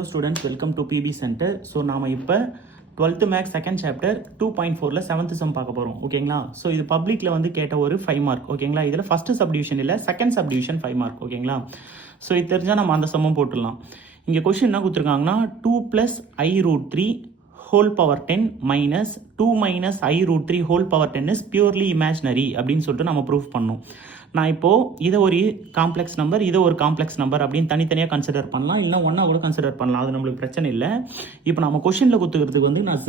Hello students, welcome to PB Center. So நாம இப்போ 12th maths second chapter 2.4ல 7th sum பார்க்க போகிறோம் ஓகேங்களா. ஸோ இது பப்ளிக்கில் வந்து கேட்ட ஒரு 5 மார்க் ஓகேங்களா. இதில் ஃபஸ்ட்டு சப்டிவிஷன் இல்லை, செகண்ட் சப்டிவிஷன் 5 மார்க் ஓகேங்களா. ஸோ இது தெரிஞ்சால் நம்ம அந்த சம்மம் போட்டுடலாம். இங்கே கொஷின் என்ன கொடுத்துருக்காங்கன்னா 2 + i√3 whole power 10 minus 2 - i√3 whole power 10 is purely imaginary அப்படின்னு சொல்லிட்டு நம்ம ப்ரூஃப் பண்ணோம். நான் இப்போது இதை ஒரு காம்ப்ளெக்ஸ் நம்பர், இதை ஒரு காம்ப்ளெக்ஸ் நம்பர் அப்படின்னு தனித்தனியாக கன்சிடர் பண்ணலாம், இல்லை ஒன்றா கூட கன்சிடர் பண்ணலாம், அது நம்மளுக்கு பிரச்சனை இல்லை. இப்போ நம்ம கொஷினில் கொடுத்துக்கிறதுக்கு வந்து நான் Z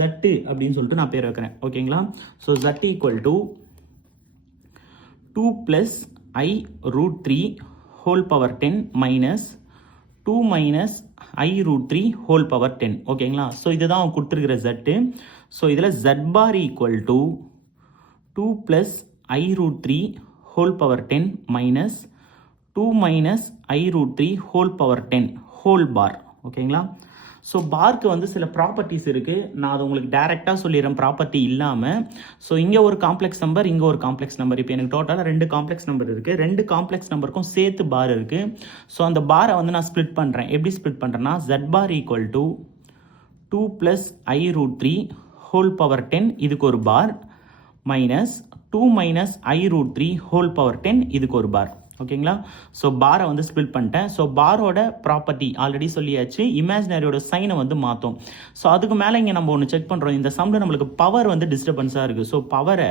அப்படின்னு சொல்லிட்டு நான் பேர் வைக்கிறேன் ஓகேங்களா. So Z = 2 + i√3 whole power 10 minus 2 - i√3 whole power 10 ஓகேங்களா. ஸோ இதுதான் அவன் கொடுத்துருக்கிற Z. ஸோ இதில் Z பார் = 2 + i√3 whole power 10 minus 2 - i√3 whole power 10 whole bar ஓகேங்களா. ஸோ பார்க்கு வந்து சில ப்ராப்பர்ட்டிஸ் இருக்குது, நான் அது உங்களுக்கு டேரெக்டாக சொல்லிடுறேன் ப்ராப்பர்ட்டி இல்லாமல். ஸோ இங்கே ஒரு காம்ப்ளெக்ஸ் நம்பர், இங்கே ஒரு காம்ப்ளெக்ஸ் நம்பர். இப்போ எனக்கு டோட்டலாக 2 காம்ப்ளெக்ஸ் நம்பர் இருக்குது, 2 காம்ப்ளெக்ஸ் நம்பருக்கும் சேர்த்து பார் இருக்குது. ஸோ அந்த பாரை வந்து நான் ஸ்ப்ளிட் பண்ணுறேன். எப்படி ஸ்ப்ளிட் பண்ணுறேன்னா Z பார் = 2 + i√3 ஹோல் பவர் 10 இதுக்கு ஒரு bar minus 2 - i√3 whole power 10 இதுக்கு ஒரு பார் ஓகேங்களா. ஸோ பாரை வந்து ஸ்பிளிட் பண்ணிட்டேன். ஸோ பாரோட ப்ராப்பர்ட்டி ஆல்ரெடி சொல்லியாச்சு, இமேஜினரியோட சைனை வந்து மாற்றும். ஸோ அதுக்கு மேலே இங்கே நம்ம ஒன்று செக் பண்ணுறோம், இந்த சம்மில் நம்மளுக்கு பவர் வந்து டிஸ்டர்பன்ஸாக இருக்குது. ஸோ பவரை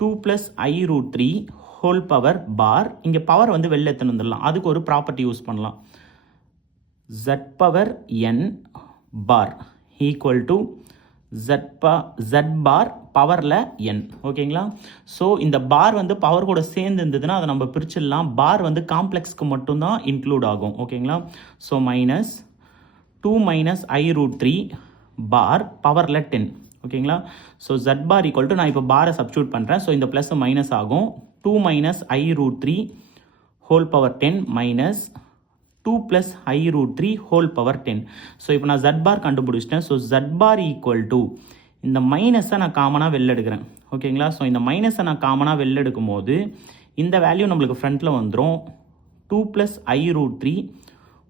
2 + i√3 ஹோல் பவர் பார், இங்கே பவர் வந்து வெளில எடுத்துன்னு வந்துடலாம், அதுக்கு ஒரு ப்ராப்பர்ட்டி யூஸ் பண்ணலாம். Z⁴n bar equal to Z bar பவரில் n ஓகேங்களா. ஸோ இந்த பார் வந்து பவர் கூட சேர்ந்து இருந்ததுன்னா அதை நம்ம பிரிச்சிடலாம். பார் வந்து காம்ப்ளெக்ஸ்க்கு மட்டும்தான் இன்க்ளூட் ஆகும் ஓகேங்களா. ஸோ மைனஸ் 2 - i√3 பார் பவரில் 10 ஓகேங்களா. ஸோ Z பார் = நான் இப்போ பாரை சப்ஸ்டியூட் பண்ணுறேன். ஸோ இந்த ப்ளஸ் மைனஸ் ஆகும். 2 - i√3 whole power 10 minus 2 + i√3 whole power 10. So இப்போ நான் Z பார் கண்டுபிடிச்சிட்டேன். ஸோ Z பார் = இந்த மைனஸை நான் காமனாக வெளில எடுக்கிறேன் ஓகேங்களா. ஸோ இந்த மைனஸை நான் காமனாக வெளில எடுக்கும் போது இந்த வேல்யூ நம்மளுக்கு ஃப்ரண்ட்டில் வந்துடும், 2 + i√3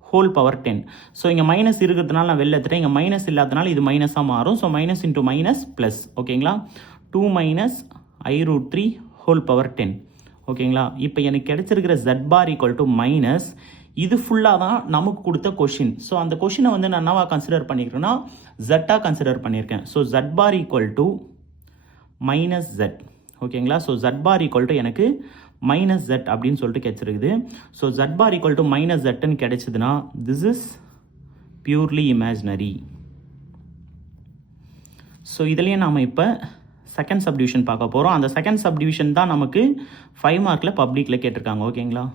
ஹோல் பவர் 10. ஸோ இங்கே மைனஸ் இருக்கிறதுனால நான் வெளில எடுத்துட்டேன், இங்கே மைனஸ் இல்லாதனால இது மைனஸாக மாறும். So minus into minus plus ஓகேங்களா. 2 - i√3 ஹோல் பவர் 10 ஓகேங்களா. இப்போ எனக்கு கிடைச்சிருக்கிற Z பார் = மைனஸ், இது ஃபுல்லாக தான் நமக்கு கொடுத்த கொஷின். ஸோ அந்த கொஷினை வந்து நான் என்னவா கன்சிடர் பண்ணியிருக்கேன்னா Z கன்சிடர் பண்ணியிருக்கேன். ஸோ Z பார் = -z ஓகேங்களா. ஸோ Z பார் = எனக்கு -z அப்படின்னு சொல்லிட்டு கிடைச்சிருக்குது. ஸோ Z பார் = -zன்னு கிடைச்சதுன்னா this is purely imaginary. So இதுலேயே நாம் இப்போ செகண்ட் சப்டிவிஷன் பார்க்க போகிறோம். அந்த செகண்ட் சப்டிவிஷன் தான் நமக்கு 5 மார்க்கில் பப்ளிக்கில் கேட்டிருக்காங்க ஓகேங்களா.